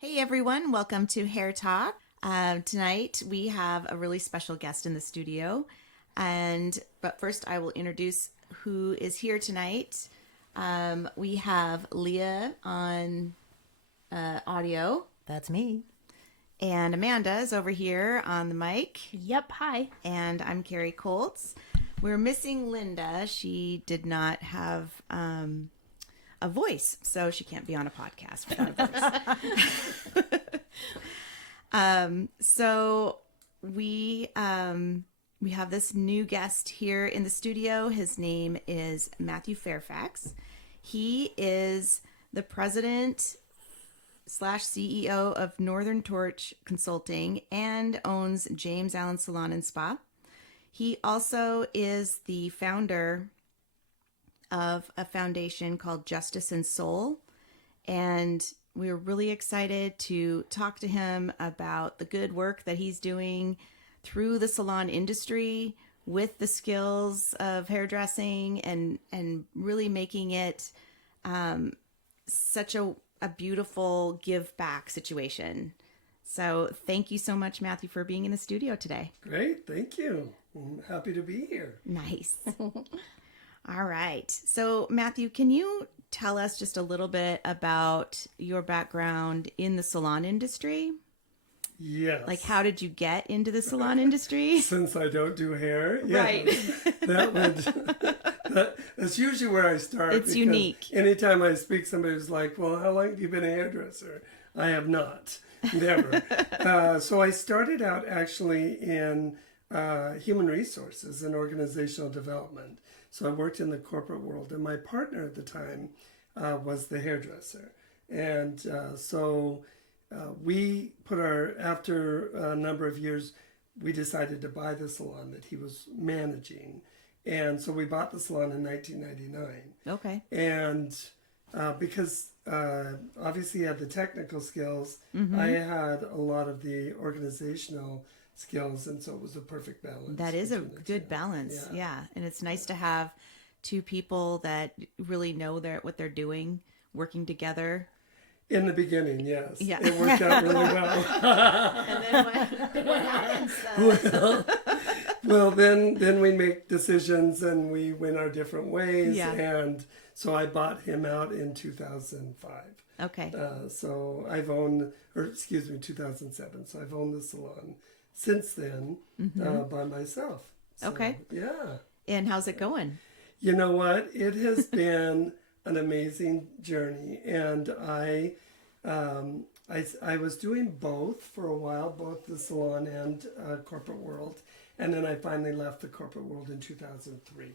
Hey everyone, welcome to Hair Talk. Tonight we have a really special guest in the studio, but first I will introduce who is here tonight. We have Leah on audio, That's me. and Amanda is over here on the mic, Yep, hi. and I'm Carrie Colts. We're missing Linda. She did not have a voice, so she can't be on a podcast without a voice. So we have this new guest here in the studio. His name is Matthew Fairfax. He is the president / CEO of Northern Torch Consulting and owns James Allen Salon and Spa. He also is the founder of a foundation called Justice and Soul. And we're really excited to talk to him about the good work that he's doing through the salon industry with the skills of hairdressing and really making it such a beautiful give back situation. So thank you so much, Matthew, for being in the studio today. Great, thank you. I'm happy to be here. Nice. All right. So, Matthew, can you tell us just a little bit about your background in the salon industry? Yes. Like, how did you get into the salon industry? Since I don't do hair, Right. That's usually where I start. It's unique. Anytime I speak, somebody's like, "Well, how long have you been a hairdresser?" I have not, never. So I started out actually in human resources and organizational development. So I worked in the corporate world, and my partner at the time was the hairdresser. And we put after a number of years, we decided to buy the salon that he was managing. And so we bought the salon in 1999. Okay. And because obviously he had the technical skills, Mm-hmm. I had a lot of the organizational skills, and so it was a perfect balance. That is a between the good two. balance. Yeah. Yeah. And it's nice to have two people that really know what they're doing, working together. In the beginning, yes. Yeah. It worked out really well. And then what happens? Well, then we make decisions and we went our different ways. Yeah. And so I bought him out in 2005. Okay. So I've owned, 2007. So I've owned the salon since then by myself. So, Okay. Yeah. And how's it going? You know what? It has been an amazing journey, and I was doing both for a while, both the salon and corporate world, and then I finally left the corporate world in 2003.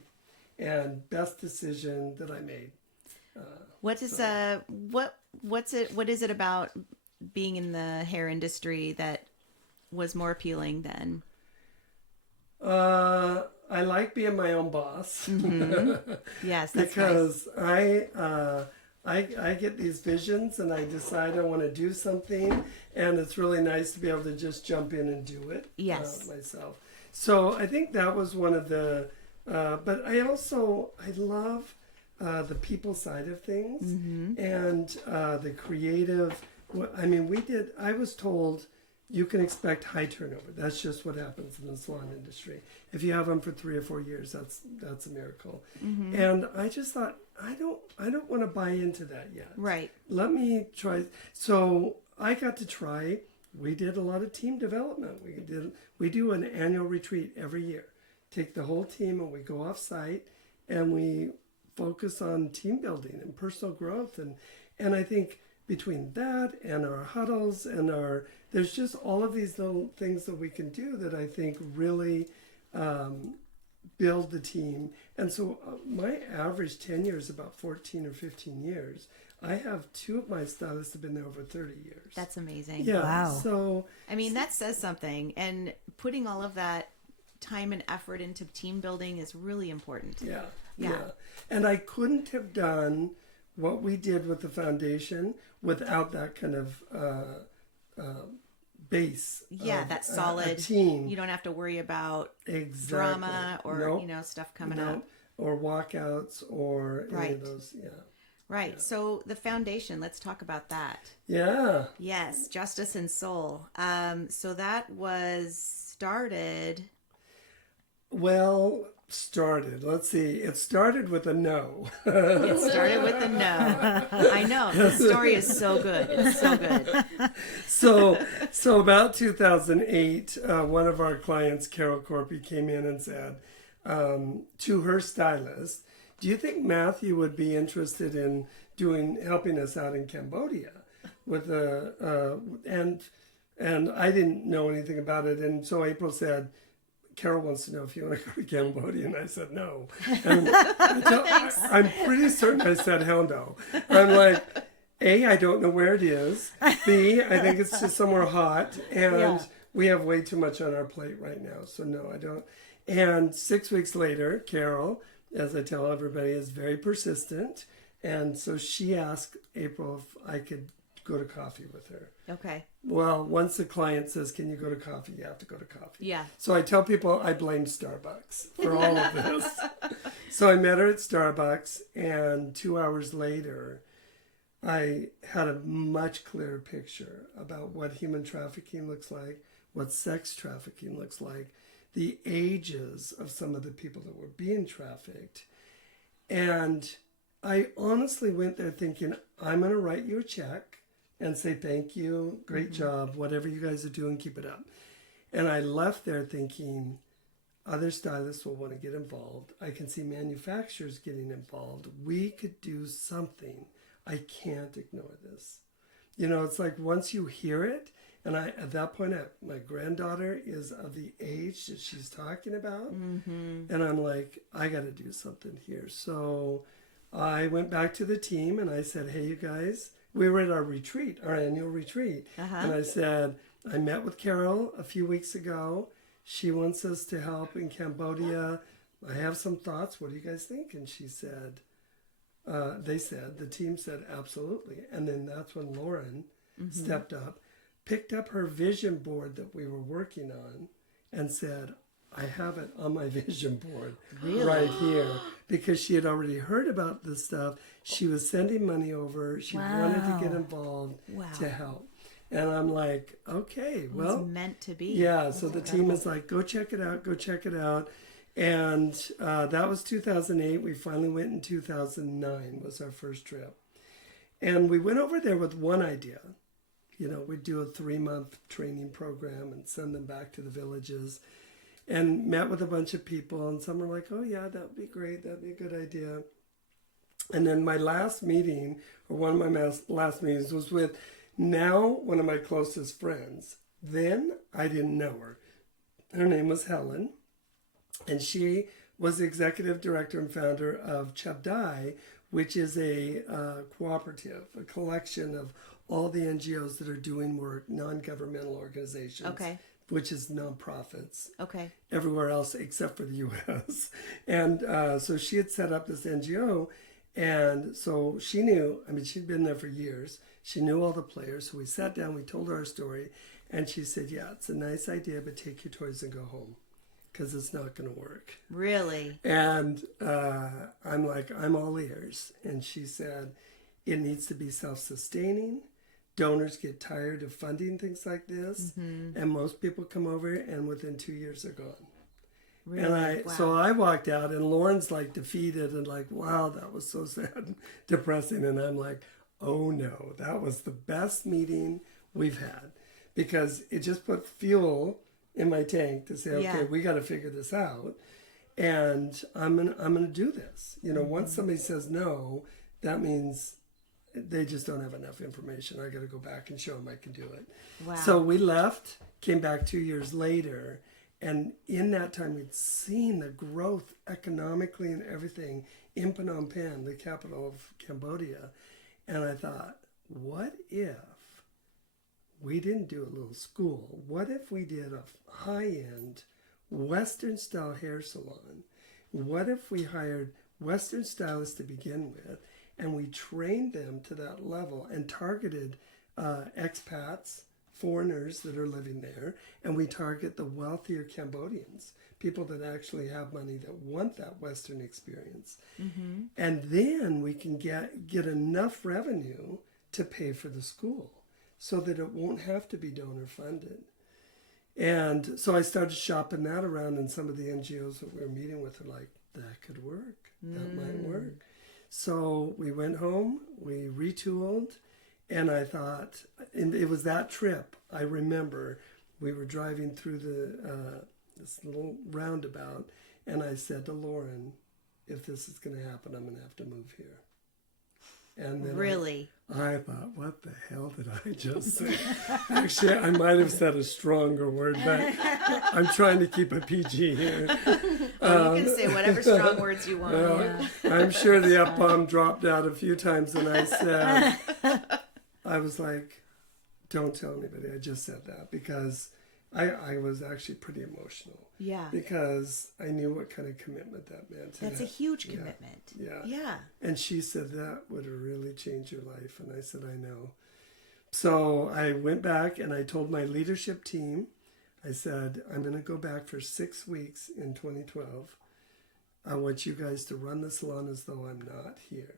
And best decision that I made. What is what is it about being in the hair industry that was more appealing than? I like being my own boss. Mm-hmm. Yes, that's because I get these visions and I decide I want to do something, and it's really nice to be able to just jump in and do it myself. So I think that was one of the, but I love the people side of things and the creative. I was told you can expect high turnover. That's just what happens in the salon industry. If you have them for 3 or 4 years, that's a miracle. Mm-hmm. And I just thought, I don't want to buy into that yet. Right. Let me try. So I got to try. We did a lot of team development. We do an annual retreat every year. Take the whole team and we go off site and we focus on team building and personal growth. And I think between that and our huddles and there's just all of these little things that we can do that I think really build the team. And so my average tenure is about 14 or 15 years. I have 2 of my stylists have been there over 30 years. That's amazing. Yeah. Wow. So I mean, that says something. And putting all of that time and effort into team building is really important. Yeah. And I couldn't have done what we did with the foundation without that kind of base. Yeah, that solid a team. You don't have to worry about Exactly. drama or Nope. stuff coming Nope. up. Or walkouts or any Right. of those. Yeah. Right. So the foundation, let's talk about that. Yeah. Yes, Justice and Soul. So that was started. Well, started. Let's see. It started with a no. It started with a no. I know. The story is so good. It's so good. So about 2008, one of our clients, Carol Corpy, came in and said to her stylist, "Do you think Matthew would be interested in helping us out in Cambodia with and I didn't know anything about it, and so April said, Carol wants to know if you want to go to Cambodia, and I said no. And I'm pretty certain I said hell no. I'm like, A, I don't know where it is. B, I think it's just somewhere hot, and we have way too much on our plate right now, so no, I don't. And 6 weeks later, Carol, as I tell everybody, is very persistent, and so she asked April if I could go to coffee with her. Okay. Well, once the client says, "Can you go to coffee?" you have to go to coffee. Yeah. So I tell people I blame Starbucks for all of this. So I met her at Starbucks, and 2 hours later, I had a much clearer picture about what human trafficking looks like, what sex trafficking looks like, the ages of some of the people that were being trafficked. And I honestly went there thinking, I'm going to write you a check and say thank you, great job, whatever you guys are doing, keep it up. And I left there thinking other stylists will want to get involved. I can see manufacturers getting involved. We could do something. I can't ignore this. You know, it's like once you hear it, and at that point, my granddaughter is of the age that she's talking about. And I'm like, I got to do something here. So I went back to the team and I said, hey, you guys, we were at our retreat, our annual retreat. And I said, I met with Carol a few weeks ago. She wants us to help in Cambodia. I have some thoughts. What do you guys think? And she said, the team said, absolutely. And then that's when Lauren stepped up, picked up her vision board that we were working on and said, I have it on my vision board right here, because she had already heard about this stuff. She was sending money over. She wanted to get involved to help. And I'm like, okay, well, it's meant to be. Yeah. So the team is like, go check it out. Go check it out. And that was 2008. We finally went in 2009 was our first trip. And we went over there with one idea. You know, we'd do a 3-month training program and send them back to the villages, and met with a bunch of people. And some were like, oh, yeah, that would be great. That would be a good idea. And then my last meeting, or one of my last meetings, was with now one of my closest friends. Then I didn't know her. Her name was Helen. And she was the executive director and founder of Chabdai, which is a cooperative, a collection of all the NGOs that are doing work, non-governmental organizations, which is nonprofits, everywhere else except for the U.S. And so she had set up this NGO, and so she knew, I mean, she'd been there for years. She knew all the players, so we sat down, we told her our story, and she said, yeah, it's a nice idea, but take your toys and go home, because it's not going to work. Really? And I'm like, I'm all ears. And she said, it needs to be self-sustaining. Donors get tired of funding things like this. And most people come over and within 2 years they're gone. Really? And so I walked out and Lauren's like defeated and like, wow, that was so sad and depressing. And I'm like, oh no, that was the best meeting we've had, because it just put fuel in my tank to say, okay, we got to figure this out, and I'm gonna do this. You know, once somebody says no, that means they just don't have enough information. I got to go back and show them I can do it. Wow. So we left, came back 2 years later, and in that time we'd seen the growth economically and everything in Phnom Penh, the capital of Cambodia, and I thought, what if we didn't do a little school? What if we did a high-end Western-style hair salon? What if we hired Western stylists to begin with, and we trained them to that level and targeted expats foreigners that are living there, and we target the wealthier Cambodians, people that actually have money that want that Western experience. And then we can get enough revenue to pay for the school so that it won't have to be donor funded. And so I started shopping that around, and some of the NGOs that we were meeting with are like, that could work. That might work. So we went home, we retooled, and I thought, and it was that trip, I remember we were driving through this little roundabout, and I said to Lauren, if this is going to happen, I'm going to have to move here. And then Really? I thought, what the hell did I just say? Actually, I might have said a stronger word, but I'm trying to keep a PG here. Oh, you can say whatever strong words you want. Well, I'm sure the F-bomb dropped out a few times, and I said, I was like, don't tell anybody. I just said that because I was actually pretty emotional. Yeah. Because I knew what kind of commitment that meant. That's a huge commitment. Yeah. Yeah. And she said, that would really change your life. And I said, I know. So I went back and I told my leadership team, I said, I'm going to go back for 6 weeks in 2012. I want you guys to run the salon as though I'm not here.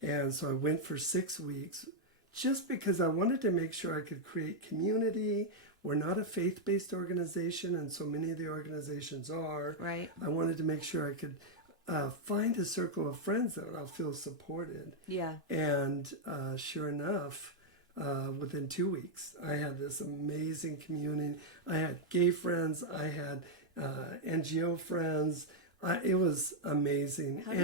And so I went for 6 weeks just because I wanted to make sure I could create community. We're not a faith-based organization, and so many of the organizations are. Right. I wanted to make sure I could find a circle of friends that I'll feel supported. Yeah. And sure enough, within 2 weeks, I had this amazing community. I had gay friends. I had NGO friends. It was amazing. How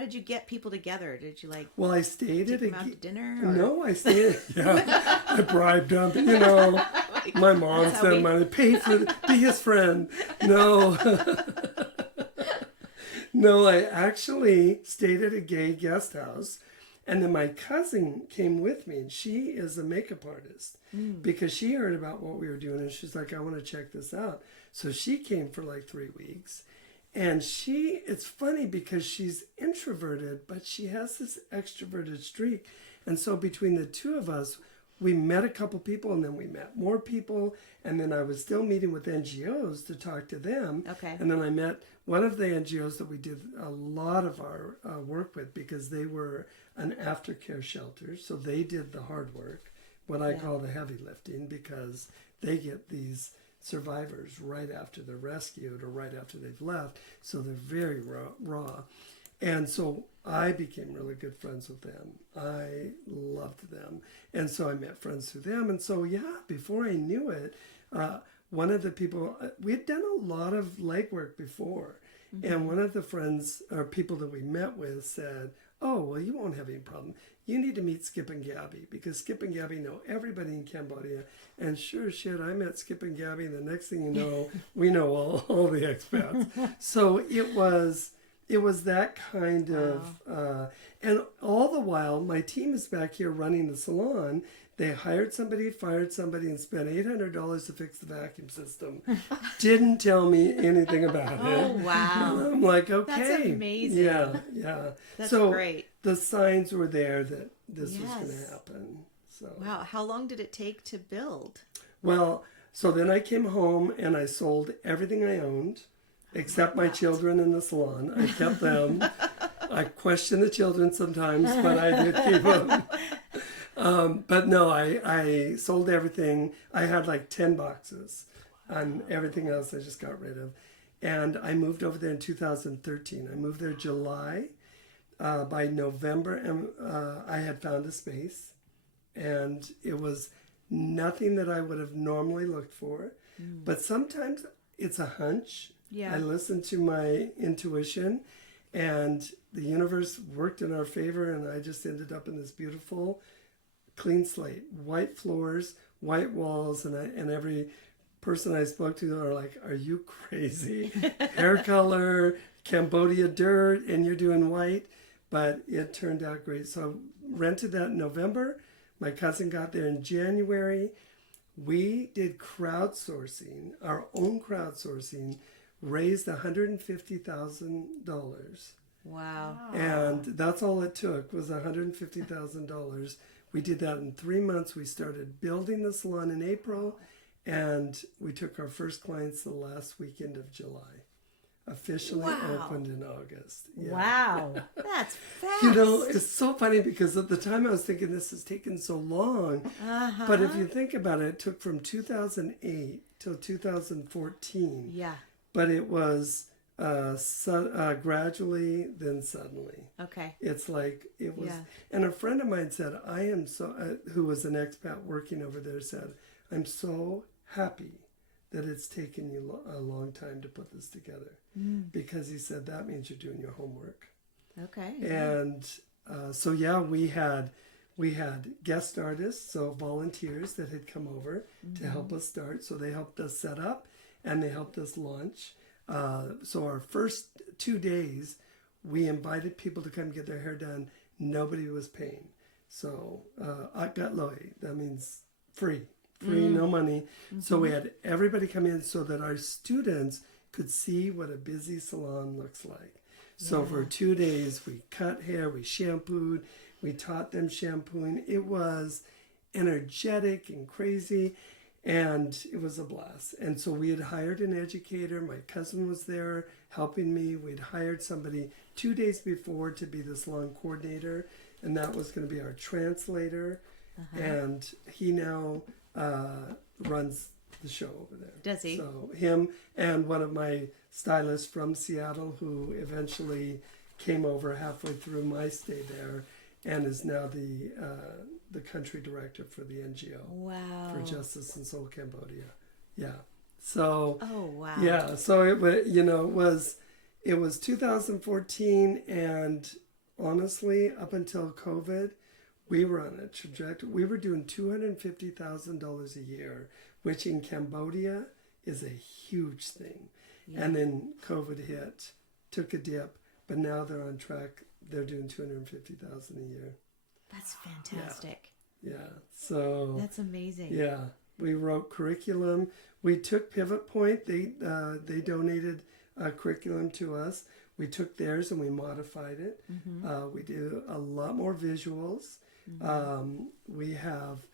did you get people together? Did you Well, I stayed take at them out to dinner? Or? No, I stayed. Yeah, I bribed them. You know, my mom sent money. Pay for be his friend. No, no. I actually stayed at a gay guest house, and then my cousin came with me, and she is a makeup artist because she heard about what we were doing, and she's like, "I want to check this out." So she came for like 3 weeks. And it's funny because she's introverted, but she has this extroverted streak. And so between the two of us, we met a couple people, and then we met more people. And then I was still meeting with NGOs to talk to them. Okay. And then I met one of the NGOs that we did a lot of our work with because they were an aftercare shelter. So they did the hard work, what I call the heavy lifting, because they get these survivors right after they're rescued or right after they've left, so they're very raw. And so I became really good friends with them. I loved them, and so I met friends through them. And so before I knew it, one of the people, we had done a lot of legwork before, and one of the friends or people that we met with said, oh, well, you won't have any problem. You need to meet Skip and Gabby because Skip and Gabby know everybody in Cambodia. And sure as shit, I met Skip and Gabby, and the next thing you know, we know all the expats. So it was that kind of, and all the while, my team is back here running the salon. They hired somebody, fired somebody, and spent $800 to fix the vacuum system. Didn't tell me anything about it. Oh, wow. And I'm like, okay. That's amazing. Yeah. That's so great. The signs were there that this was going to happen. So. Wow. How long did it take to build? Well, so then I came home and I sold everything I owned, except my children in the salon. I kept them. I question the children sometimes, but I did keep them. But no, I sold everything. I had like 10 boxes and everything else I just got rid of. And I moved over there in 2013. I moved there July. By November, and I had found a space. And it was nothing that I would have normally looked for. But sometimes it's a hunch. Yeah. I listened to my intuition, and the universe worked in our favor, and I just ended up in this beautiful clean slate, white floors, white walls, and every person I spoke to are like, are you crazy? Hair color, Cambodia dirt, and you're doing white. But it turned out great. So I rented that in November. My cousin got there in January. We did crowdsourcing, our own crowdsourcing, raised $150,000. Wow. And that's all it took was $150,000. We did that in 3 months. We started building the salon in April, and we took our first clients the last weekend of July. Officially opened in August. Yeah. Wow. That's fast. You know, it's so funny because at the time I was thinking this has taken so long. But if you think about it, it took from 2008 till 2014. Yeah. But it was gradually, then suddenly. Okay. It's like it was. And a friend of mine said, I am so, who was an expat working over there, said, I'm so happy that it's taken you a long time to put this together. Because he said, that means you're doing your homework. Okay. And so, yeah, we had guest artists, so volunteers that had come over to help us start. So they helped us set up and they helped us launch. So our first 2 days, we invited people to come get their hair done. Nobody was paying. So Agatloy, that means free, no money. So we had everybody come in so that our students could see what a busy salon looks like. So for 2 days, we cut hair, we shampooed, we taught them shampooing. It was energetic and crazy, and it was a blast. And so we had hired an educator. My cousin was there helping me. We'd hired somebody 2 days before to be the salon coordinator, and that was going to be our translator. And he now runs the show over there. Does he? So him and one of my stylists from Seattle, who eventually came over halfway through my stay there, and is now the country director for the NGO. Wow. For Justice in Seoul, Cambodia. Yeah. So. Oh wow. Yeah. So it was, it was 2014, and honestly, up until COVID, we were on a trajectory. We were doing $250,000 a year, which in Cambodia is a huge thing. Yeah. And then COVID hit, took a dip, but now they're on track. They're doing $250,000 a year. That's fantastic. Yeah. So that's amazing. Yeah. We wrote curriculum. We took Pivot Point. They donated a curriculum to us. We took theirs and we modified it. We do a lot more visuals. We have,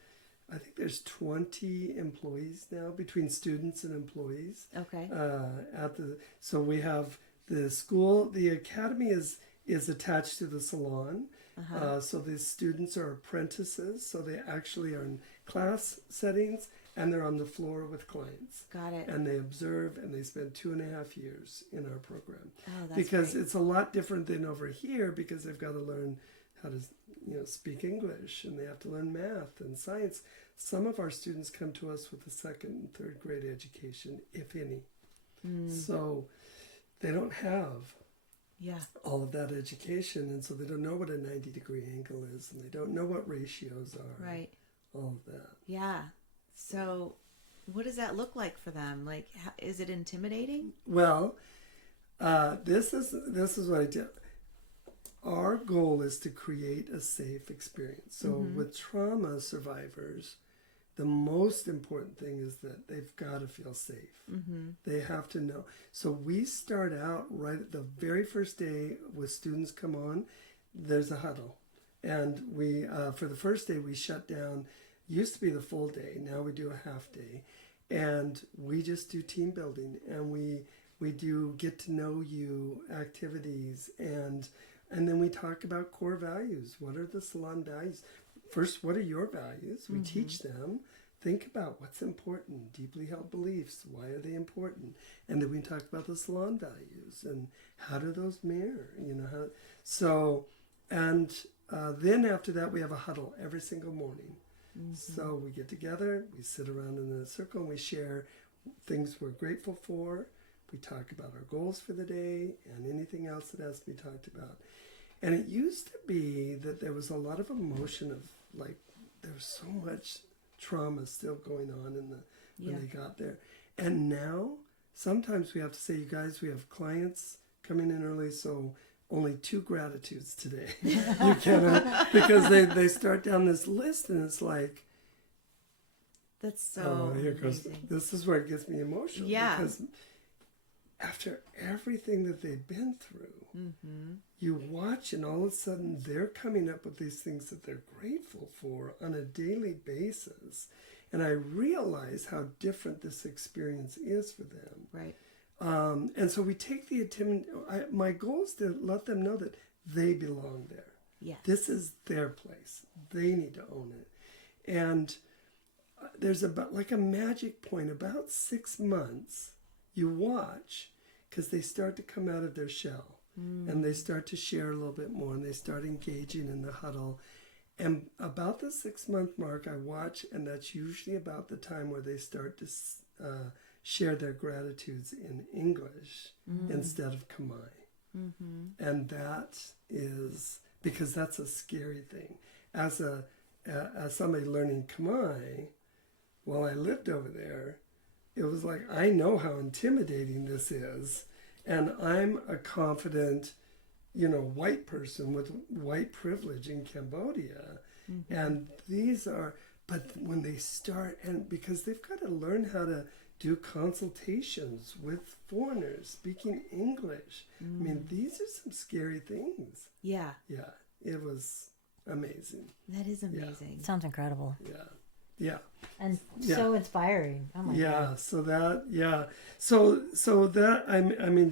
I think there's 20 employees now, between students and employees. Okay. So we have the school. The academy is attached to the salon. So the students are apprentices. So they actually are in class settings and they're on the floor with clients. Got it. And they observe, and they spend 2.5 years in our program. Oh, that's because great. It's a lot different than over here, because they've got to learn how to speak English, and they have to learn math and science. Some of our students come to us with a second and third grade education, if any. So they don't have all of that education, and so they don't know what a 90-degree angle is, and they don't know what ratios are. Right. All of that. Yeah. So what does that look like for them? Like, is it intimidating? Well, this is what I do. Our goal is to create a safe experience. So with trauma survivors, the most important thing is that they've got to feel safe. They have to know. So we start out right at the very first day with students come on, there's a huddle. And we, for the first day, we shut down. Used to be the full day. Now we do a half day. And we just do team building. And we do get to know you activities. And then we talk about core values. What are the salon values? First, what are your values? We teach them. Think about what's important. Deeply held beliefs. Why are they important? And then we talk about the salon values. And how do those mirror? Then after that, we have a huddle every single morning. So we get together, we sit around in a circle, and we share things we're grateful for. We talk about our goals for the day and anything else that has to be talked about. And it used to be that there was a lot of emotion of, like, there was so much trauma still going on when they got there. And now, sometimes we have to say, you guys, we have clients coming in early, so only 2 gratitudes today. You cannot, because they start down this list, and it's like, that's so here goes. amazing. This is where it gets me emotional. Yeah. Because after everything that they've been through, you watch and all of a sudden they're coming up with these things that they're grateful for on a daily basis. And I realize how different this experience is for them. Right. And so we take the attention. My goal is to let them know that they belong there. Yes. This is their place. They need to own it. And there's about like a magic point, about 6 months, you watch, because they start to come out of their shell and they start to share a little bit more and they start engaging in the huddle. And about the 6-month mark, I watch, and that's usually about the time where they start to share their gratitudes in English instead of Khmer. And that is, because that's a scary thing. As somebody learning Khmer, while I lived over there, it was like, I know how intimidating this is, and I'm a confident, white person with white privilege in Cambodia. And these are, but when they start, and because they've got to learn how to do consultations with foreigners speaking English. I mean, these are some scary things. Yeah. Yeah, it was amazing. That is amazing. Sounds incredible. Yeah. And so inspiring. Oh my God. So that I mean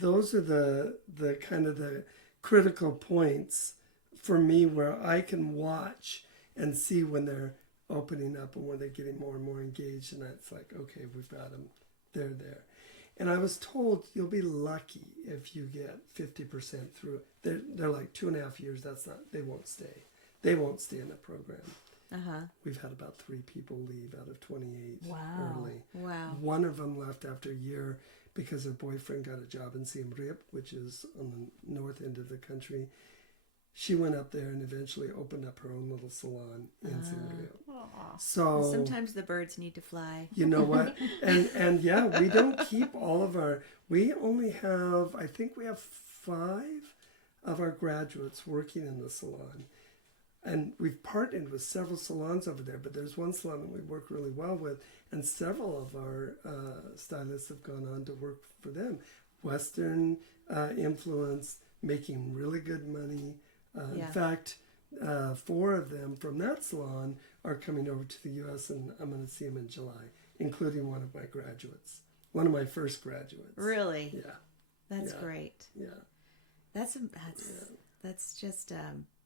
those are the kind of the critical points for me where I can watch and see when they're opening up and when they're getting more and more engaged, and it's like, okay, we've got them, they're there. And I was told you'll be lucky if you get 50% through. They're like 2.5 years. They won't stay. They won't stay in the program. We've had about 3 people leave out of 28 early. Wow. One of them left after a year because her boyfriend got a job in Siem Reap, which is on the north end of the country. She went up there and eventually opened up her own little salon in Siem Reap. So sometimes the birds need to fly. you know what? And yeah, we don't keep all of our. We only have, I think we have 5 of our graduates working in the salon. And we've partnered with several salons over there, but there's one salon that we work really well with, and several of our stylists have gone on to work for them. Western influence, making really good money. In fact, 4 of them from that salon are coming over to the U.S., and I'm going to see them in July, including one of my graduates, one of my first graduates. Really? Yeah. That's great. Yeah. That's just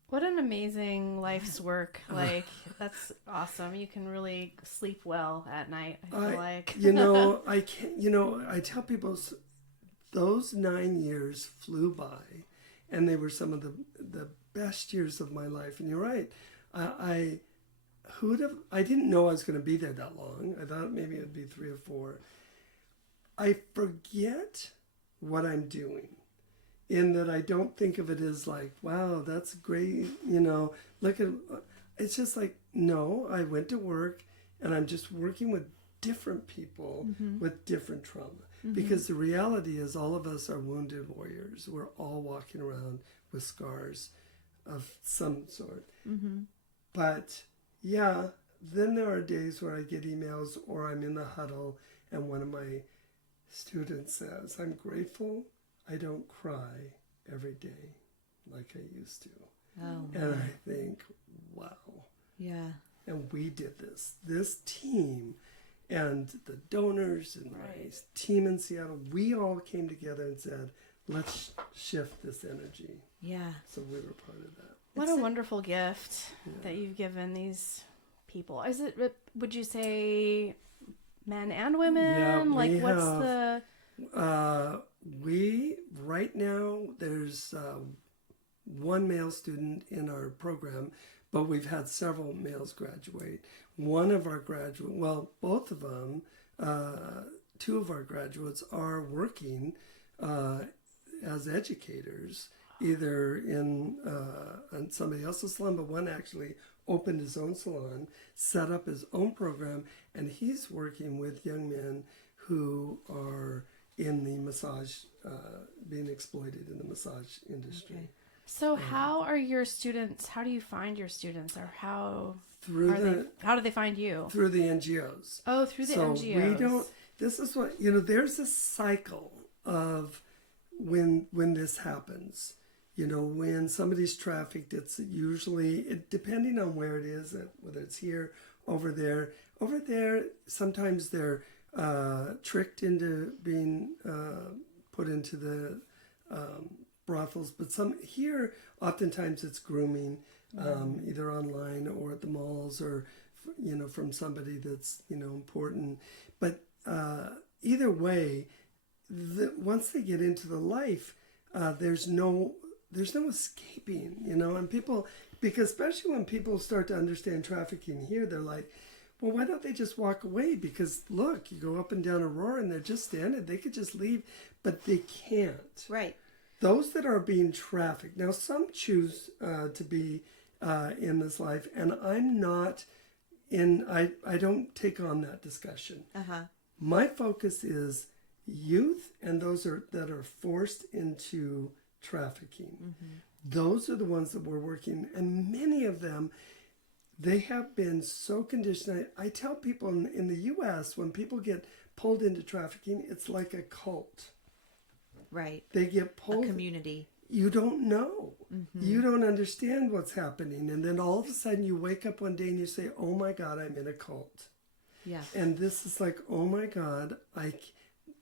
What an amazing life's work. Like, that's awesome. You can really sleep well at night, I feel like. I can't, I tell people those 9 years flew by, and they were some of the best years of my life. And you're right. I didn't know I was going to be there that long. I thought maybe it'd be 3 or 4. I forget what I'm doing, in that I don't think of it as like, wow, that's great, look at, it's just like, no, I went to work and I'm just working with different people with different trauma. Because the reality is all of us are wounded warriors. We're all walking around with scars of some sort. But yeah, then there are days where I get emails or I'm in the huddle and one of my students says, I'm grateful I don't cry every day like I used to. And I think, wow. yeah. And we did this team and the donors and my team in Seattle, we all came together and said, let's shift this energy. Yeah. So we were part of that. What a wonderful gift that you've given these people. Is it, would you say men and women? Yeah, right now, there's 1 male student in our program, but we've had several males graduate. One of our both of them, 2 of our graduates are working as educators, either in somebody else's salon, but one actually opened his own salon, set up his own program, and he's working with young men who are in the massage, being exploited in the massage industry. Okay. So how do you find your students, or how do they find you? Through the NGOs. Oh, through the NGOs. We don't, this is what, there's a cycle of when this happens. When somebody's trafficked, it's usually, depending on where it is, whether it's here, over there. Over there, sometimes they're tricked into being put into the brothels. But here, oftentimes it's grooming, either online or at the malls or, from somebody that's, important. But either way, once they get into the life, there's no escaping, and people, because especially when people start to understand trafficking here, they're like, well, why don't they just walk away? Because look, you go up and down Aurora and they're just standing, they could just leave, but they can't. Right. Those that are being trafficked, now some choose to be in this life, and I'm not I don't take on that discussion. My focus is youth and those that are forced into trafficking. Those are the ones that we're working, and many of them, they have been so conditioned. I tell people in the U.S., when people get pulled into trafficking, it's like a cult. Right. They get pulled. A community. You don't know. You don't understand what's happening, and then all of a sudden you wake up one day and you say, oh my God, I'm in a cult. Yeah. And this is like, oh my God,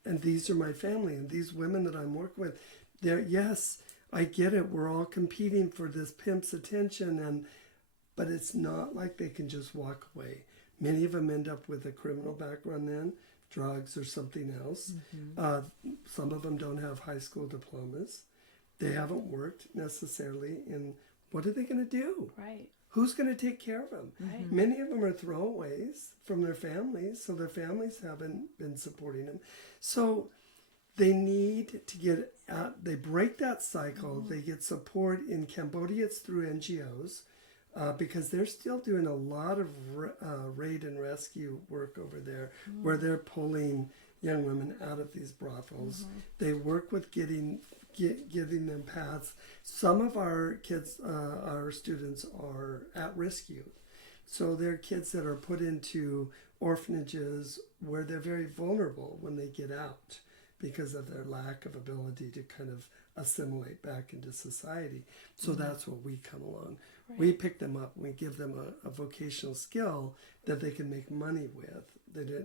and these are my family, and these women that I'm working with, yes, I get it. We're all competing for this pimp's attention, but it's not like they can just walk away. Many of them end up with a criminal background then, drugs or something else. Some of them don't have high school diplomas. They haven't worked necessarily. And what are they going to do? Right. Who's going to take care of them? Right. Many of them are throwaways from their families, so their families haven't been supporting them. So they need to get out, they break that cycle, they get support. In Cambodia, it's through NGOs, because they're still doing a lot of raid and rescue work over there, where they're pulling young women out of these brothels. They work with giving them paths. Some of our kids, our students, are at-risk youth. So they're kids that are put into orphanages where they're very vulnerable when they get out, because of their lack of ability to kind of assimilate back into society. So that's where we come along. Right. We pick them up, we give them a vocational skill that they can make money with,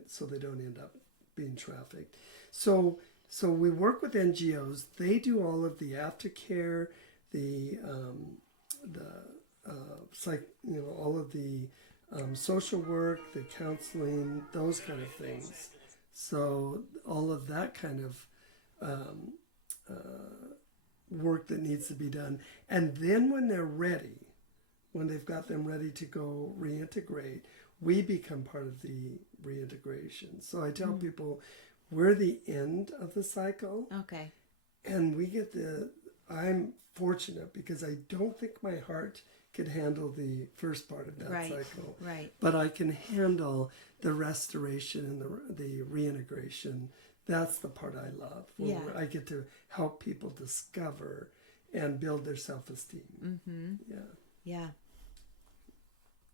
so they don't end up being trafficked. So we work with NGOs. They do all of the aftercare, all of the social work, the counseling, those kind of things. So all of that kind of work that needs to be done. And then when they're ready, when they've got them ready to go reintegrate, we become part of the reintegration. So I tell people we're the end of the cycle. Okay. And we get I'm fortunate because I don't think my heart could handle the first part of that cycle. Right. But I can handle the restoration and the reintegration. That's the part I love. Where I get to help people discover and build their self-esteem. Yeah.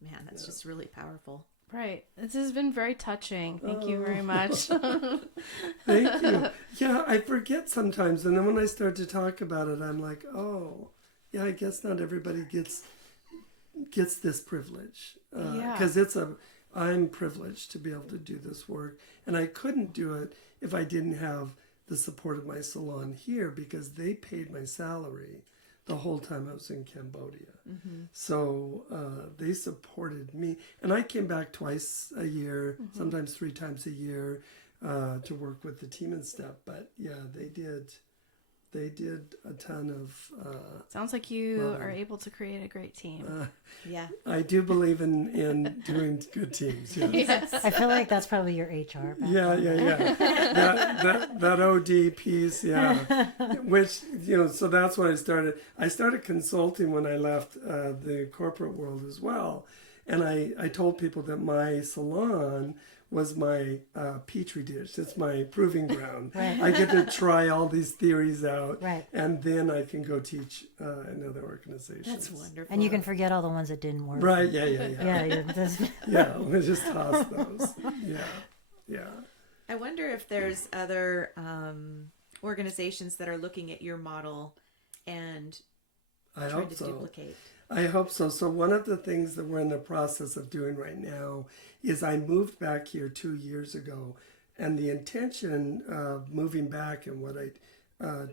Man, that's just really powerful. Right. This has been very touching. Thank you very much. Thank you. Yeah, I forget sometimes. And then when I start to talk about it, I'm like, oh, yeah, I guess not everybody gets this privilege. Because I'm privileged to be able to do this work. And I couldn't do it if I didn't have the support of my salon here, because they paid my salary the whole time I was in Cambodia. So they supported me. And I came back twice a year, sometimes 3 times a year, to work with the team and stuff. But yeah, they did a ton of... Sounds like you are able to create a great team. Yeah. I do believe in doing good teams. Yes. Yes. I feel like that's probably your HR background. Yeah. that OD piece, yeah. Which, so that's what I started. I started consulting when I left the corporate world as well. And I told people that my salon was my petri dish. It's my proving ground. Right. I get to try all these theories out, right, and then I can go teach in other organizations. That's wonderful. And you can forget all the ones that didn't work. Right, yeah. Yeah, Yeah, we just toss those. Yeah. I wonder if there's other organizations that are looking at your model and I trying hope to so. duplicate. I hope so. So one of the things that we're in the process of doing right now is I moved back here 2 years ago, and the intention of moving back and what I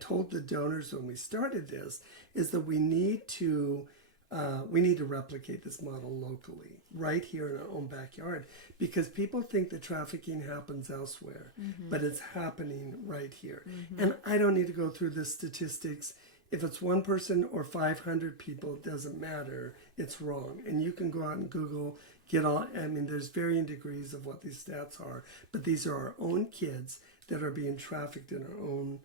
told the donors when we started this is that we need to replicate this model locally, right here in our own backyard, because people think that trafficking happens elsewhere, but it's happening right here. And I don't need to go through the statistics. If it's one person or 500 people, it doesn't matter. It's wrong. And you can go out and Google, there's varying degrees of what these stats are, but these are our own kids that are being trafficked in our own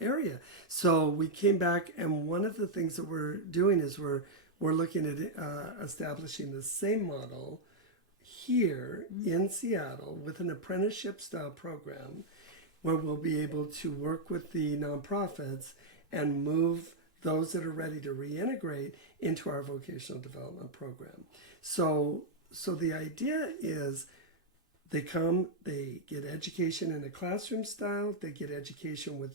area. So we came back, and one of the things that we're doing is we're looking at establishing the same model here in Seattle with an apprenticeship style program where we'll be able to work with the nonprofits and move those that are ready to reintegrate into our vocational development program. So the idea is they come, they get education in a classroom style, they get education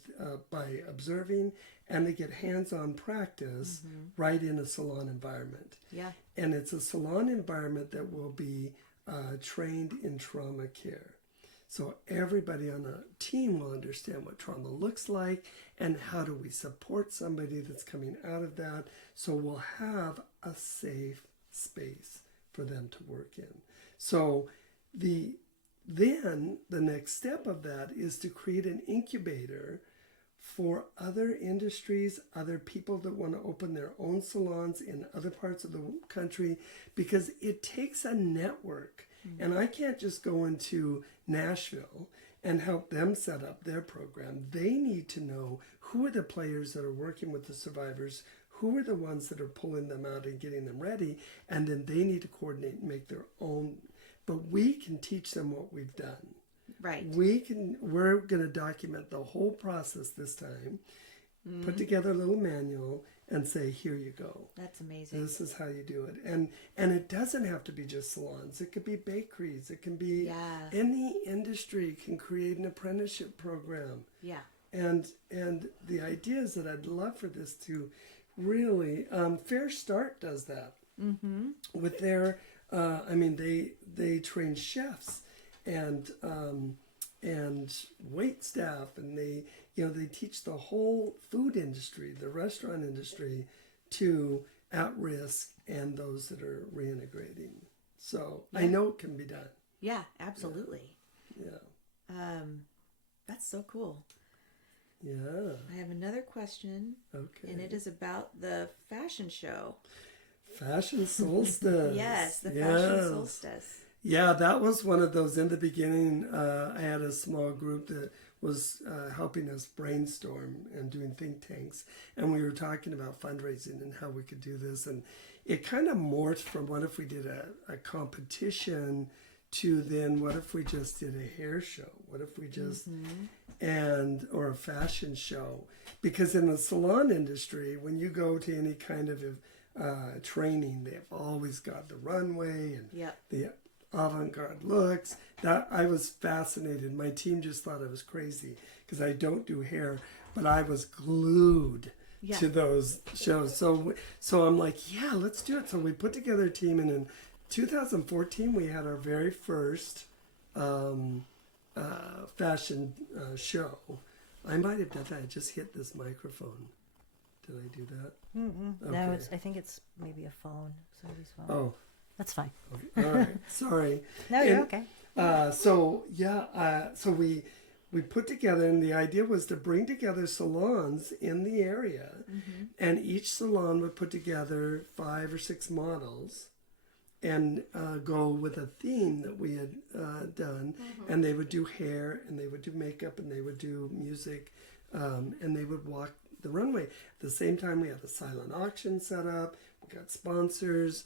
by observing, and they get hands-on practice right in a salon environment. Yeah. And it's a salon environment that will be trained in trauma care. So everybody on a team will understand what trauma looks like and how do we support somebody that's coming out of that. So we'll have a safe space for them to work in. So then the next step of that is to create an incubator for other industries, other people that want to open their own salons in other parts of the country, because it takes a network. And I can't just go into Nashville and help them set up their program. They need to know who are the players that are working with the survivors, who are the ones that are pulling them out and getting them ready, and then they need to coordinate and make their own. But we can teach them what we've done. Right. We're going to document the whole process this time, put together a little manual, and say, here you go. That's amazing. This is how you do it. And it doesn't have to be just salons. It could be bakeries. It can be any industry can create an apprenticeship program. Yeah. And the idea is that I'd love for this to really, Fair Start does that. With their, they train chefs and wait staff, and they teach the whole food industry, the restaurant industry, to at-risk and those that are reintegrating. So I know it can be done. Yeah, absolutely. Yeah. That's so cool. Yeah. I have another question. Okay. And it is about the fashion show. Fashion Solstice. Yes, the Fashion Solstice. Yeah, that was one of those. In the beginning, I had a small group that was helping us brainstorm and doing think tanks. And we were talking about fundraising and how we could do this. And it kind of morphed from what if we did a competition to then what if we just did a hair show? What if we just, or a fashion show? Because in the salon industry, when you go to any kind of training, they've always got the runway and the avant-garde looks. That I was fascinated. My team just thought I was crazy because I don't do hair, but I was glued to those shows. So I'm like, yeah, let's do it. So we put together a team, and in 2014 we had our very first fashion show. I might have done that. I just hit this microphone. Did I do that? Okay. No, I think it's maybe a phone. Somebody's phone. Oh. That's fine. Okay. All right. Sorry. No, you're okay. So we put together, and the idea was to bring together salons in the area, and each salon would put together 5 or 6 models and go with a theme that we had done, and they would do hair, and they would do makeup, and they would do music, and they would walk the runway. At the same time, we had a silent auction set up. We got sponsors.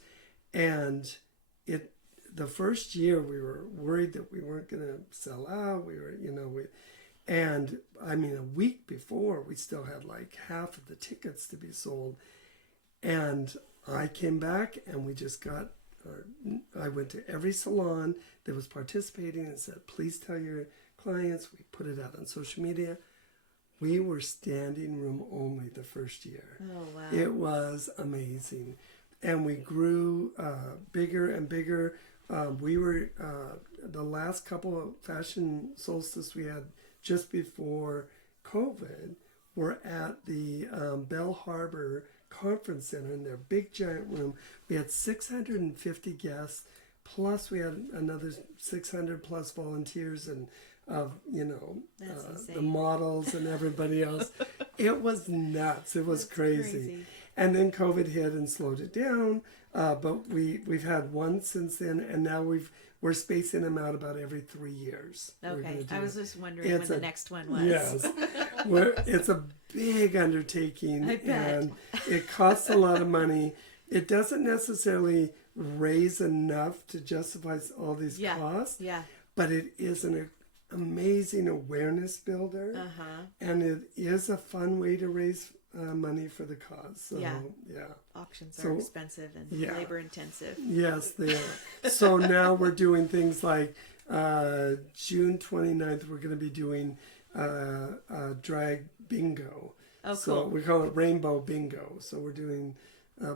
And the first year we were worried that we weren't going to sell out. And a week before we still had like half of the tickets to be sold. And I came back and we just got I went to every salon that was participating and said, please tell your clients. We put it out on social media. We were standing room only the first year. Oh, wow. It was amazing. And we grew bigger and bigger. We were, the last couple of fashion solstice we had just before COVID were at the Bell Harbor Conference Center in their big giant room. We had 650 guests, plus we had another 600 plus volunteers and the models and everybody else. It was nuts. It was crazy. And then COVID hit and slowed it down. But we've had one since then, and now we're spacing them out about every 3 years. Okay, I was just wondering when the next one was. Yes, it's a big undertaking, I bet. and it costs a lot of money. It doesn't necessarily raise enough to justify all these costs. Yeah. But it is an amazing awareness builder, and it is a fun way to raise money for the cause. So, yeah. Auctions are expensive and labor intensive. Yes, they are. So now we're doing things like June 29th, we're going to be doing drag bingo. Oh, so cool. we call it Rainbow Bingo. So we're doing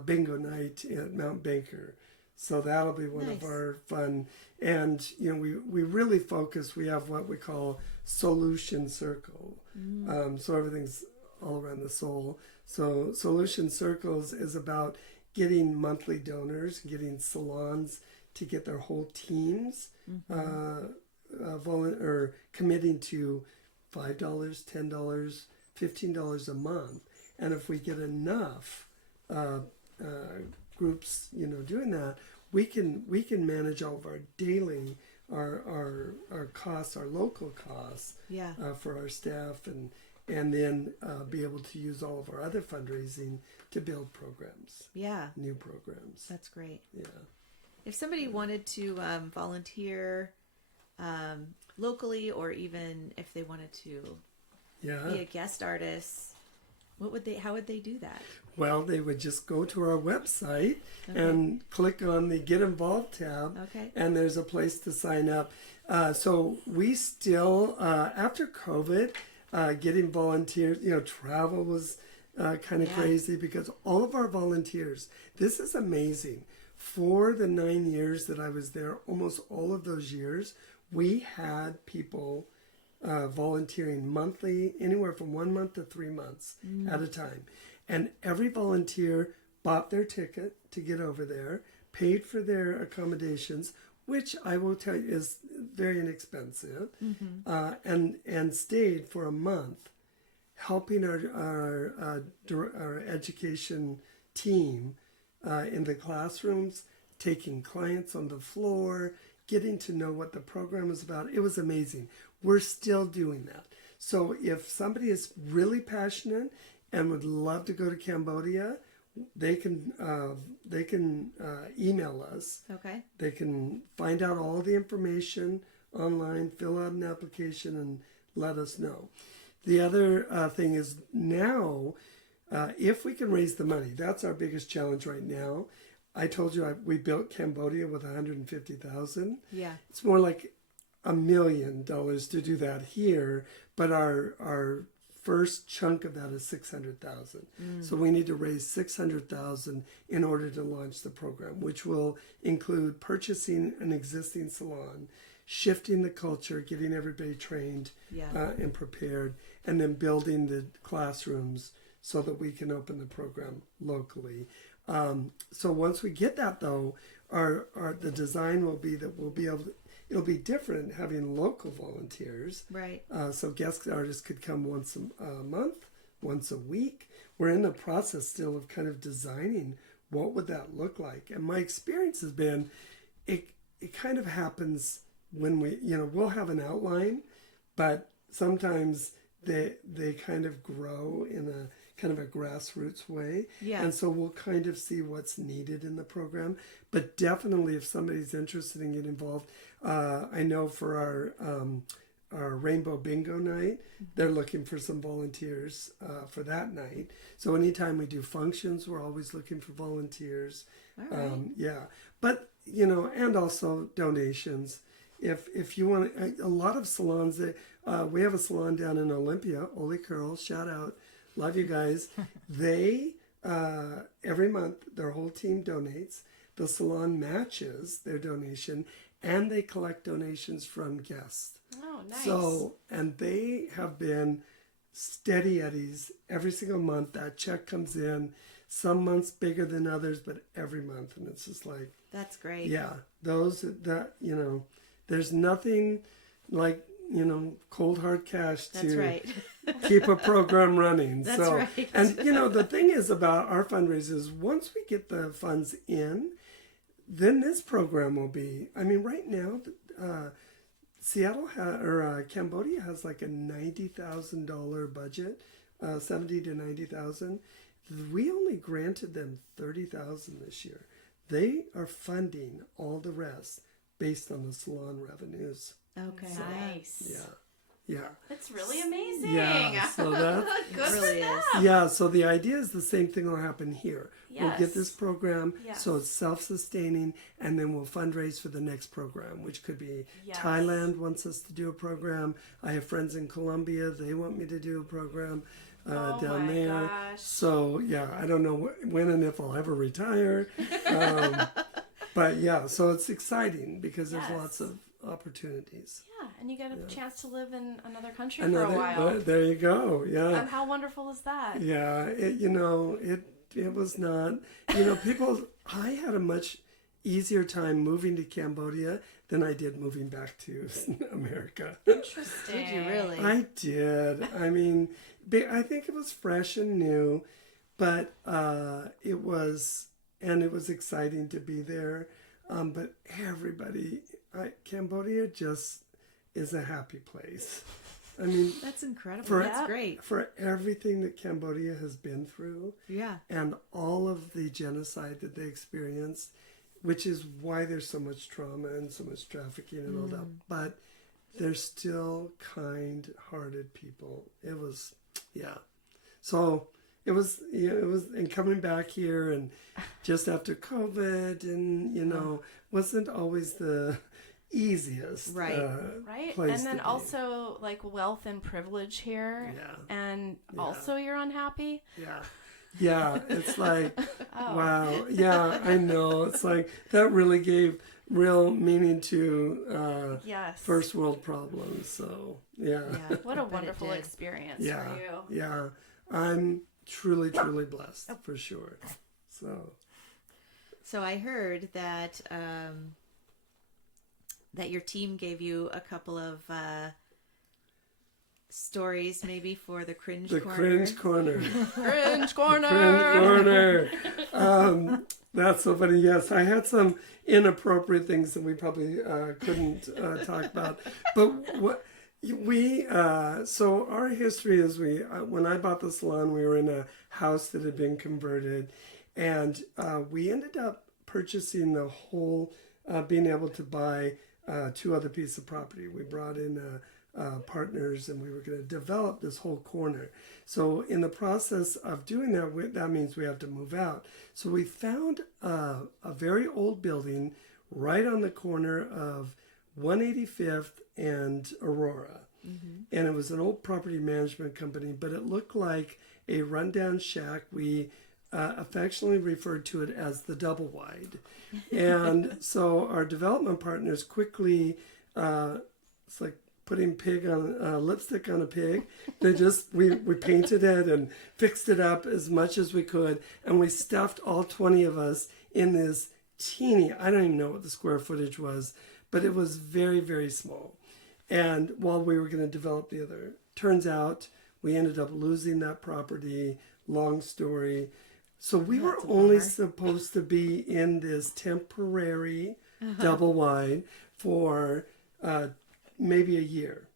bingo night at Mount Baker. So that'll be one of our fun. And, we really focus. We have what we call Solution Circle. So everything's all around the soul. So Solution Circles is about getting monthly donors, getting salons to get their whole teams or committing to $5, $10, $15 a month. And if we get enough groups, doing that, we can manage all of our daily our costs, our local costs for our staff, and then be able to use all of our other fundraising to build programs. Yeah. New programs. That's great. Yeah. If somebody wanted to volunteer locally, or even if they wanted to be a guest artist, how would they do that? Well, they would just go to our website and click on the Get Involved tab, and there's a place to sign up. So we still, after COVID, getting volunteers, travel was kind of crazy because all of our volunteers, this is amazing. For the 9 years that I was there, almost all of those years, we had people volunteering monthly, anywhere from 1 month to 3 months at a time. And every volunteer bought their ticket to get over there, paid for their accommodations, which I will tell you is very inexpensive, and stayed for a month, helping our education team in the classrooms, taking clients on the floor, getting to know what the program is about. It was amazing. We're still doing that. So if somebody is really passionate and would love to go to Cambodia, they can email us. Okay. They can find out all the information online, fill out an application, and let us know. The other thing is now, if we can raise the money, that's our biggest challenge right now. I told you we built Cambodia with $150,000. Yeah. It's more like $1 million to do that here, but our first chunk of that is $600,000. So we need to raise $600,000 in order to launch the program, which will include purchasing an existing salon, shifting the culture, getting everybody trained and prepared, and then building the classrooms so that we can open the program locally. So once we get that, though, the design will be that we'll be able to. It'll be different having local volunteers. Right. So guest artists could come once a month, once a week. We're in the process still of kind of designing what would that look like. And my experience has been, it kind of happens when we'll have an outline, but sometimes they kind of grow in a kind of a grassroots way. Yeah. And so we'll kind of see what's needed in the program. But definitely if somebody's interested in getting involved, I know for our Rainbow Bingo night, they're looking for some volunteers for that night. So anytime we do functions, we're always looking for volunteers. All right. Yeah. But and also donations. If you want, a lot of salons that we have a salon down in Olympia, Oli Curls, shout out, love you guys. They every month their whole team donates. The salon matches their donation, and they collect donations from guests. Oh, nice. So, and they have been steady eddies every single month. That check comes in. Some months bigger than others, but every month, and it's just like, That's great. yeah, there's nothing like, cold hard cash That's to right. keep a program running. That's so, right. And, the thing is about our fundraisers, once we get the funds in, then this program will be, right now, Cambodia has like a $90,000 budget, 70 to 90,000. We only granted them 30,000 this year. They are funding all the rest based on the salon revenues. Okay. Nice. Yeah. That's really amazing. Yeah. So that's Good really for is. them. yeah. So the idea is the same thing will happen here. We'll Yes. get this program Yes. so it's self-sustaining, and then we'll fundraise for the next program, which could be Yes. Thailand wants us to do a program. I have friends in Colombia; they want me to do a program Oh down my there. gosh. So yeah, I don't know when and if I'll ever retire, but yeah. So it's exciting because there's Yes. lots of opportunities. Yeah, and you get a chance to live in another country for a while. There you go. Yeah. And how wonderful is that? Yeah, it was not, people, I had a much easier time moving to Cambodia than I did moving back to America. Interesting. Did you really? I did. I think it was fresh and new, but it was exciting to be there. But everybody, Cambodia just is a happy place. That's incredible. For- That's great. For everything that Cambodia has been through, Yeah. and all of the genocide that they experienced, which is why there's so much trauma and so much trafficking and all that. But they're still kind-hearted people. It was, yeah. So it was, and coming back here and just after COVID, and wasn't always the easiest, Right. Right? place And then to be. also like wealth and privilege here. Yeah. And Yeah. also you're unhappy. Yeah, it's like, Oh. wow. Yeah, I know. It's like that really gave real meaning to Yes. first world problems. So, yeah. Yeah. What a bet it wonderful did. experience Yeah. for you. Yeah. I'm truly, truly blessed for sure. So I heard that that your team gave you a couple of stories, maybe for the cringe The corner. cringe corner. Cringe corner. Cringe corner. That's so funny. Yes, I had some inappropriate things that we probably couldn't talk about. But what so our history is when I bought the salon, we were in a house that had been converted, and we ended up purchasing the whole, being able to buy 2 other pieces of property. We brought in partners, and we were going to develop this whole corner. So in the process of doing that, that means we have to move out. So we found a very old building right on the corner of 185th and Aurora. And it was an old property management company, but it looked like a rundown shack. We affectionately referred to it as the double wide. And so our development partners quickly, it's like putting lipstick on a pig. They just, we painted it and fixed it up as much as we could. And we stuffed all 20 of us in this teeny, I don't even know what the square footage was, but it was very, very small. And while we were going to develop the other, turns out we ended up losing that property. Long story. So we were only supposed to be in this temporary double wide for maybe a year.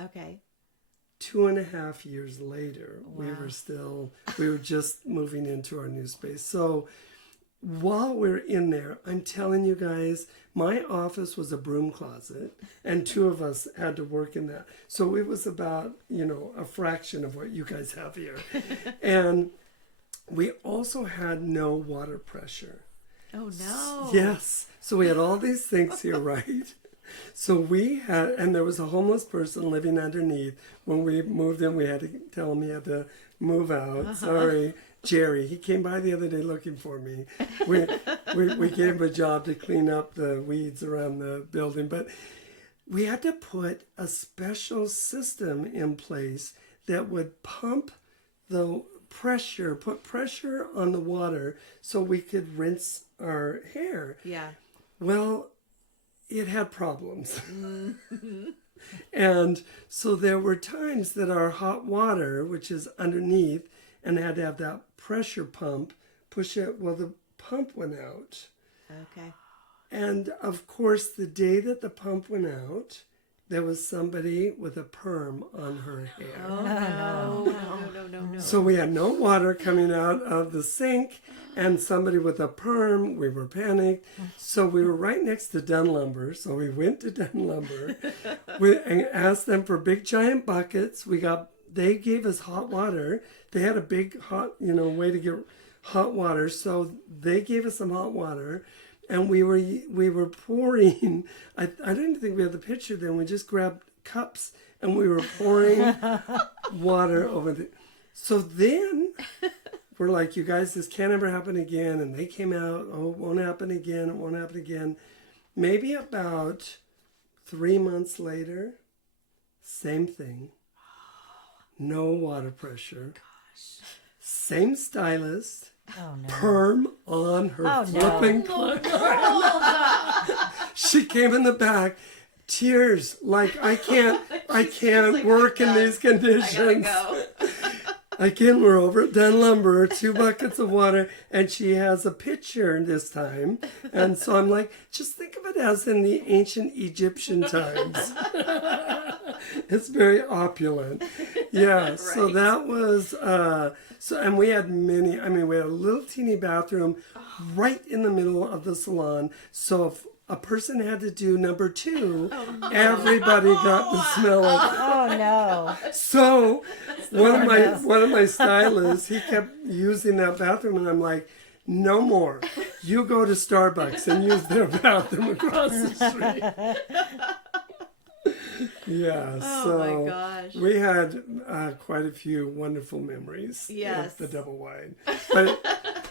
Okay. 2.5 years later, Wow. we were just moving into our new space. So while we're in there, I'm telling you guys, my office was a broom closet, and 2 of us had to work in that. So it was about, a fraction of what you guys have here. And we also had no water pressure. Oh no. Yes. So we had all these things here, right? So we had, and there was a homeless person living underneath. When we moved in, we had to tell him he had to move out. Sorry, Jerry. He came by the other day looking for me. We gave him a job to clean up the weeds around the building, but we had to put a special system in place that would pump the pressure, put pressure on the water so we could rinse our hair. Yeah. Well, it had problems. And so there were times that our hot water, which is underneath, and had to have that pressure pump push it. Well, the pump went out. Okay. And of course, the day that the pump went out, there was somebody with a perm on her hair. Oh no. So we had no water coming out of the sink and somebody with a perm. We were panicked. So we were right next to Dunlumber. So we went to Dunlumber. We asked them for big giant buckets. They gave us hot water. They had a big hot, way to get hot water. So they gave us some hot water. And we were pouring. I didn't think we had the picture then. We just grabbed cups and we were pouring water over the. So then we're like, you guys, this can't ever happen again. And they came out. Oh, it won't happen again. It won't happen again. Maybe about 3 months later, same thing. No water pressure. Gosh. Same stylist. Oh no. Perm on her Oh, no. flipping She came in the back, tears like I can't work in these conditions. I can't. We're over at Dunlumber, 2 buckets of water, and she has a pitcher this time. And so I'm like, just think of it as in the ancient Egyptian times. It's very opulent. Yeah, right. So that was, and we had we had a little teeny bathroom right in the middle of the salon. So if a person had to do number 2, everybody got to smell it. Oh no. So one of my stylists, he kept using that bathroom, and I'm like, no more. You go to Starbucks and use their bathroom across the street. Yeah, Oh my gosh. We had quite a few wonderful memories. Yes. Of the double wide. But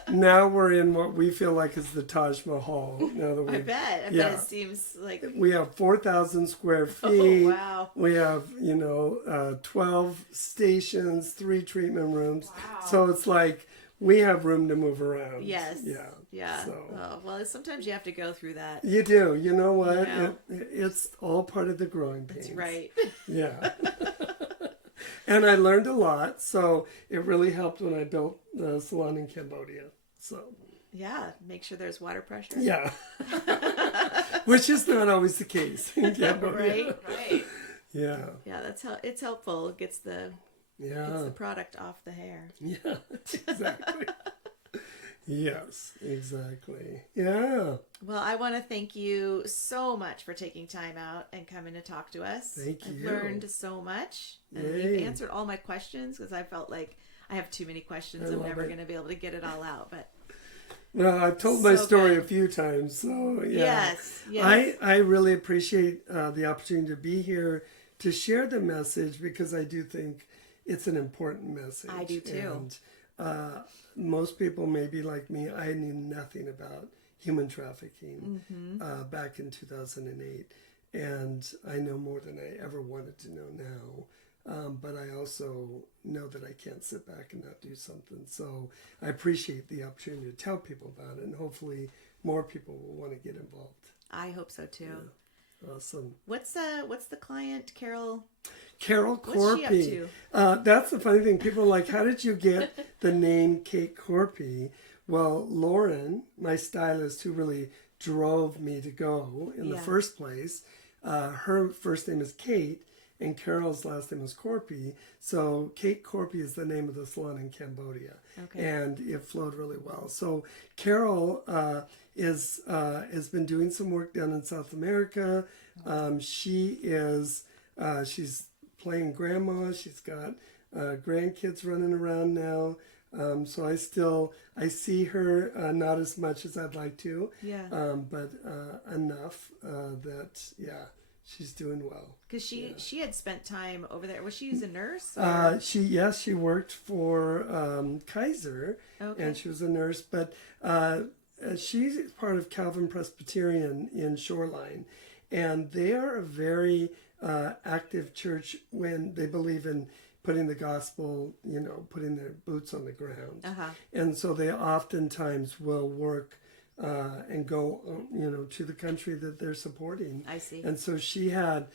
now we're in what we feel like is the Taj Mahal. Now that I bet it seems like we have 4,000 square feet. Oh, wow. We have 12 stations, 3 treatment rooms. Wow. So it's like we have room to move around. Yes. Yeah. So. Oh, well, sometimes you have to go through that. You do. You know what? You know? It's all part of the growing pains. That's right. Yeah. And I learned a lot. So it really helped when I built the salon in Cambodia. So. Yeah. Make sure there's water pressure. Yeah. Which is not always the case in Cambodia. Right. Yeah. Yeah, that's how it's helpful. It gets the product off the hair. Yeah, exactly. Yes, exactly. Yeah. Well, I want to thank you so much for taking time out and coming to talk to us. Thank you. I've learned so much. And Yay. you've answered all my questions because I felt like I have too many questions. I'm never going to be able to get it all out. But well, I've told my story good. a few times, so yeah. Yes. I really appreciate the opportunity to be here to share the message because I do think it's an important message. I do too. And most people may be like me. I knew nothing about human trafficking back in 2008. And I know more than I ever wanted to know now. But I also know that I can't sit back and not do something. So I appreciate the opportunity to tell people about it. And hopefully more people will want to get involved. I hope so too. Yeah. Awesome. What's the client, Carol? Carol Corpy. What's she up to? That's the funny thing. People are like, how did you get the name Kate Corpy? Well, Lauren, my stylist, who really drove me to go in the first place, her first name is Kate, and Carol's last name is Corpy. So Kate Corpy is the name of the salon in Cambodia. Okay. And it flowed really well. So Carol has been doing some work down in South America. She's playing grandma. She's got grandkids running around now. So I see her not as much as I'd like to, Yeah. but enough that she's doing well. Because she had spent time over there. Was she a nurse? She worked for Kaiser, Okay. and she was a nurse, but she's part of Calvin Presbyterian in Shoreline, and they are a very active church when they believe in putting the gospel, putting their boots on the ground. And so they oftentimes will work and go, to the country that they're supporting. I see. And so she had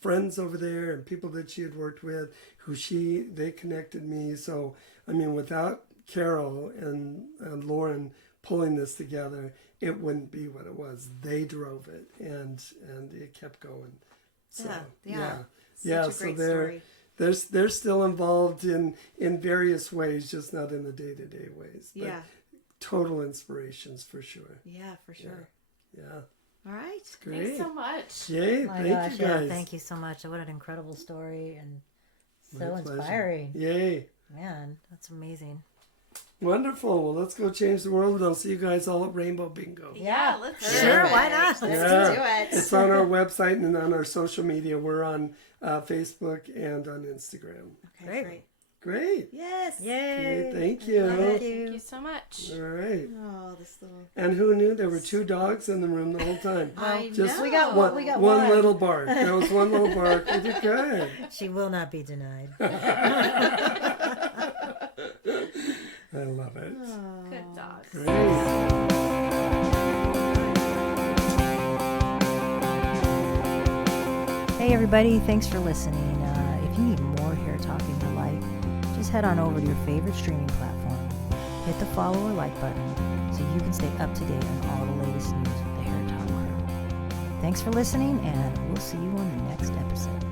friends over there and people that she had worked with they connected me. So, I mean, without Carol and Lauren pulling this together, it wouldn't be what it was. They drove it and it kept going. So, Such a so great they're story. they're still involved in various ways, just not in the day-to-day ways. But total inspirations for sure. Yeah, for sure. Yeah. All right. Great. Thanks so much. Yay. My Thank gosh, you guys. yeah, thank you so much. What an incredible story and My so pleasure. inspiring. Yay. Man, that's amazing. Wonderful. Well, let's go change the world, and I'll see you guys all at Rainbow Bingo. Yeah, let's Sure, why not? Let's do it. It's on our website and on our social media. We're on Facebook and on Instagram. Okay, Great. Great. Yes. Yay. Okay, thank you. Thank Thank you. you so much. All right. Oh, this little. And who knew there were 2 dogs in the room the whole time? I Just know. We got one. We got one one. little bark. That was one little bark. We did good. She will not be denied. I love it. Good dogs. Great. Hey everybody, thanks for listening. If you need more Hair Talk in your life, just head on over to your favorite streaming platform. Hit the follow or like button so you can stay up to date on all the latest news with the Hair Talk crew. Thanks for listening, and we'll see you on the next episode.